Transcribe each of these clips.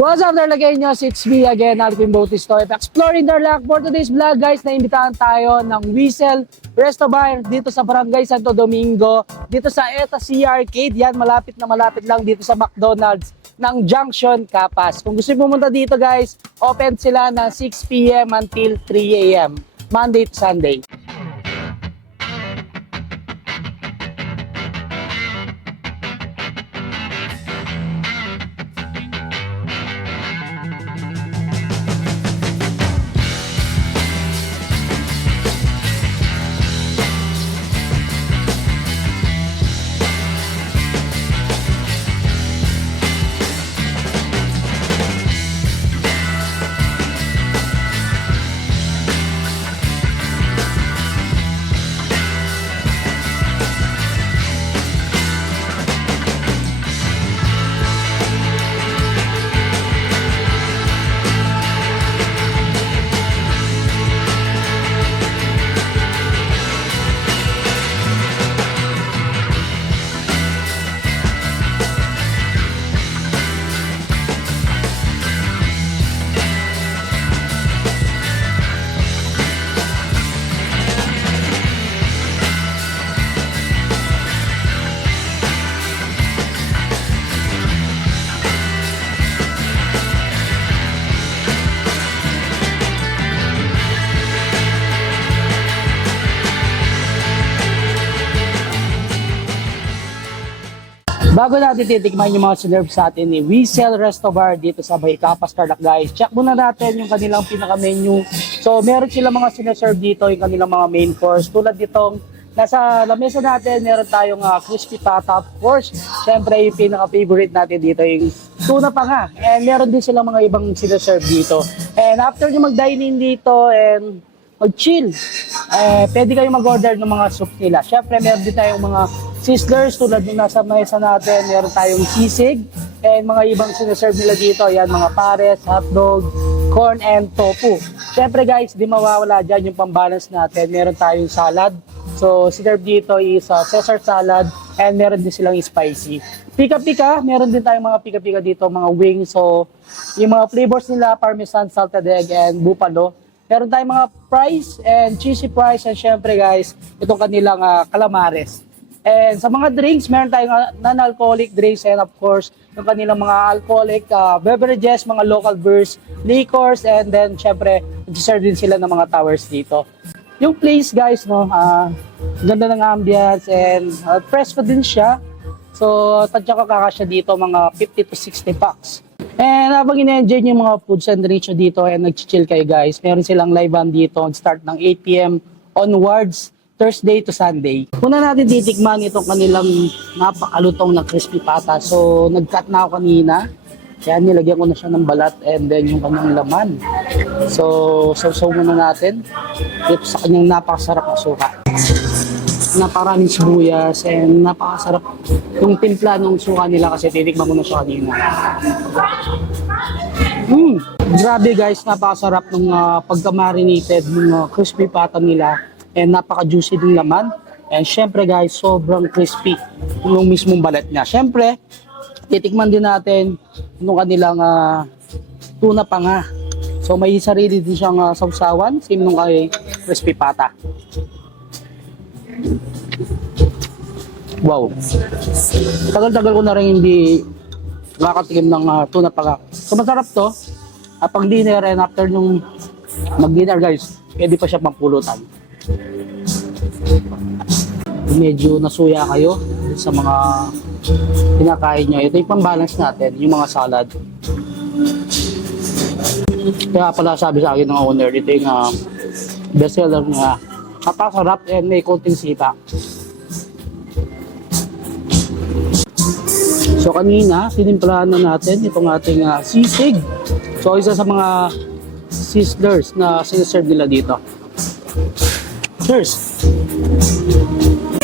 What's up there, lagay nyo? It's me again, Alvin Bautista. Exploring Tarlac. For today's vlog guys, naimbitahan tayo ng Whistle Resto Bar dito sa Barangay Santo Domingo, dito sa ETA Sea Arcade. Yan, malapit na malapit lang dito sa McDonald's ng Junction, Capas. Kung gusto pumunta dito guys, open sila ng 6 p.m. until 3 a.m. Monday to Sunday. Bago natin titikman yung mga sinerve sa atin ni Whistle Resto Bar dito sa Capas, Tarlac guys, check muna natin yung kanilang pinaka-menu. So meron sila mga sineserve dito, yung kanilang mga main course. Tulad ditong nasa lamesa natin, meron tayong crispy pata, of course. Siyempre yung pinaka-favorite natin dito yung tuna pa nga. And meron din silang mga ibang sineserve dito. And after nyo mag-dine-in dito and mag-chill, pwede kayong mag-order ng mga soup nila. Siyempre meron din tayong mga sizzlers tulad ng nasa mesa natin, meron tayong sisig and mga ibang sineserve nila dito. Yan, mga pares, hotdog, corn and tofu. Siyempre guys, di mawawala dyan yung pambalance natin. Meron tayong salad. So, sinerve dito is Caesar salad and meron din silang spicy. Pika-pika, meron din tayong mga pika-pika dito, mga wings. So, yung mga flavors nila, parmesan, salted egg and buffalo. Meron tayong mga fries and cheesy fries and syempre guys, itong kanilang calamares. And sa mga drinks, meron tayong non-alcoholic drinks and of course, yung kanilang mga alcoholic beverages, mga local beers, liquors, and then syempre, nag-serve din sila ng mga towers dito. Yung place guys, no, ganda ng ambience and fresh pa din siya. So, tansya ko kakasya dito mga 50 to 60 packs. And habang ina-enjoy yung mga foods and drinks dito and nag-chill kayo guys, meron silang live band dito on start ng 8 p.m. onwards, Thursday to Sunday. Una natin titikman itong kanilang napakalutong na crispy pata. So, nag-cut na ako kanina. Kaya nilagyan ko na siya ng balat and then yung kanyang laman. So, sausaw muna natin. Dito sa kanyang napakasarap na suka. Napakaraming sibuyas and napakasarap yung timpla ng suka nila kasi titikman ko na siya kanina. Grabe guys, napakasarap ng pagka-marinated ng crispy pata nila. And napaka-juicy din laman. And syempre guys, sobrang crispy yung mismong balat niya. Syempre, titikman din natin yung kanilang tuna pa nga. So may sarili din siyang sausawan, same nung kay crispy pata. Wow. Tagal-tagal ko na rin hindi nakakatikim ng tuna pa nga. So masarap to. Pag dinner and after nung mag-dinner guys, pwede pa siya pampulutan. Medyo nasuya kayo sa mga pinakain nyo. Ito yung pang-balance natin, yung mga salad. Kaya pala sabi sa akin ng owner, ito yung bestseller nga. Napakasarap and may konting sipa. So kanina, sinimplahan na natin itong ating sisig. So isa sa mga sizzlers na sinaserve nila dito. Cheers!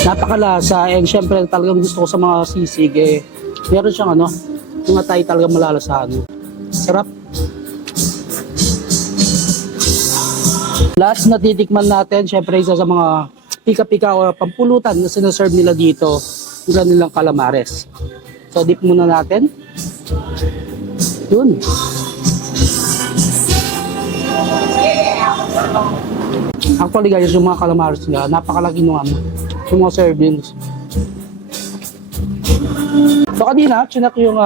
Napakalasa and syempre talagang gusto ko sa mga sisig meron siyang mga tayo talagang malalasahan. Sarap! Last na titikman natin, syempre isa sa mga pika-pika o pampulutan na sinaserve nila dito, yung kanilang calamares. So dip muna natin. Yun. Actually guys, yung mga calamares nila, napakalaki nung ano, yung mga servings. So kanina, chinak yung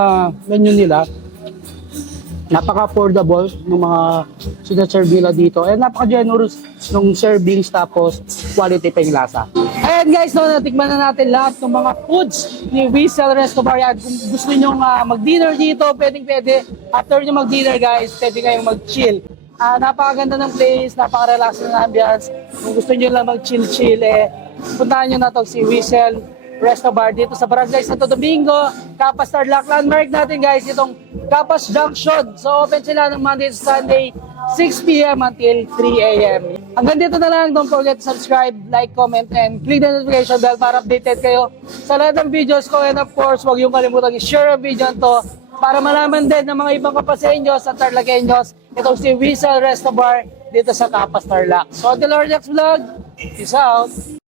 menu nila. Napaka-affordable ng mga sinaserve nila dito. And napaka-generous ng servings tapos quality pa yung lasa. Ayan guys, no, natikman na natin lahat ng mga foods ni Whistle Resto Bar. Yan. Kung gusto nyo mag-dinner dito, pwede. After nyo mag-dinner guys, pwede kayong mag-chill. Napakaganda ng place, napaka-relax ng ambience. Kung gusto nyo lang mag-chill-chill, puntahan nyo na to si Whistle Resto Bar dito sa Barangay Santo Domingo, Capas Tarlac. Landmark natin guys, itong Capas Junction. So open sila ng Monday to Sunday, 6 p.m. until 3 a.m. Hanggang dito na lang, don't forget to subscribe, like, comment, and click the notification bell para updated kayo sa lahat ng videos ko. And of course, huwag yung kalimutan i-share ang video to para malaman din ng mga ibang kapasenyos at Tarlakenyos itong si Whistle Resto Bar dito sa Capas Tarlac. So until our next vlog, peace out!